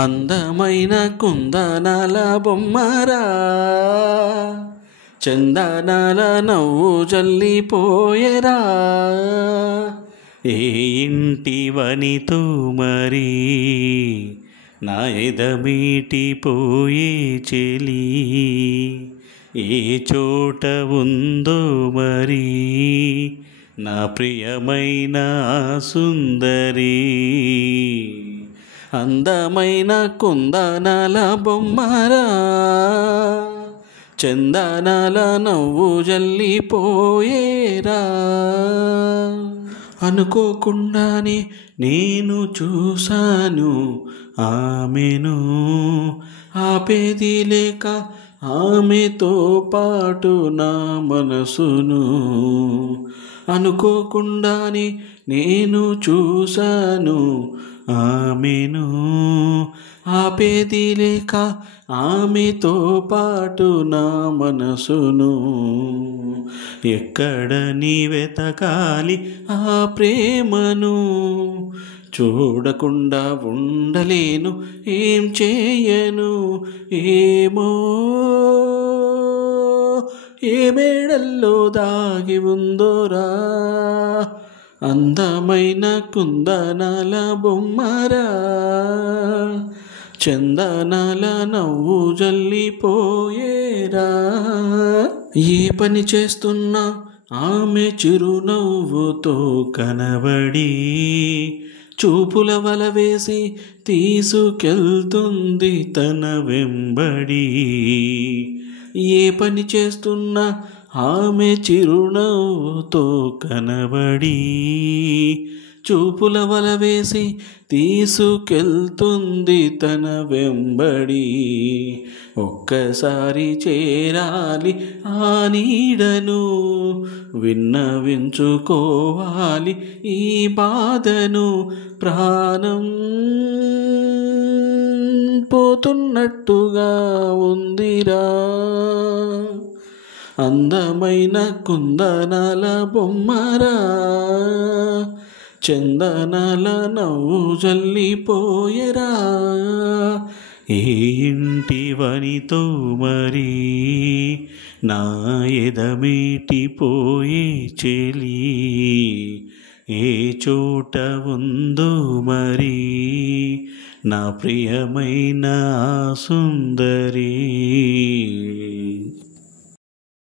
అందమైన కుందనాల బొమ్మరా, చందనాల నవ్వు జల్లిపోయేరా. ఏ ఇంటివనితో మరి నా ఎదమీటిపోయే చెలి, ఏ చోట ఉందో మరి నా ప్రియమైన సుందరి. అందమైన కుందనాల బొమ్మరా, చందనాల నవ్వు జల్లిపోయేరా. అనుకోకుండానే నేను చూశాను ఆమెను, ఆపేది లేక ఆమెతో పాటు నా మనసును. అనుకోకుండానే నేను చూశాను ఆమెను, ఆపేది లేక ఆమెతో పాటు నా మనసును. ఎక్కడ నీ వెతకాలి ఆ ప్రేమను, చూడకుండా ఉండలేను ఏం చేయను. ఏమో ఏ మేడల్లో దాగి ఉందోరా, అందమైన కుందనాల బొమ్మరా, చందనాల నవ్వు జల్లిపోయేరా. ఏ పని చేస్తున్నా ఆమె చిరునవ్వుతో కనబడి, చూపుల వల వేసి తీసుకెళ్తుంది తన వెంబడి. ఏ పని చేస్తున్నా ఆమె చిరునవ్వుతో కనబడి, చూపుల వల వేసి తీసుకెళ్తుంది తన వెంబడి. ఒక్కసారి చేరాలి ఆ నీడను, విన్నవించుకోవాలి ఈ బాధను. ప్రాణం పోతున్నట్టుగా ఉందిరా, అందమైన కుందనాల బొమ్మరా, చందనాల నవ్వు జల్లిపోయేరా. ఏ ఇంటివనితో మరి నా ఎదమీటిపోయే చెలి, ఏ చోట ఉందో మరి నా ప్రియమైన సుందరి.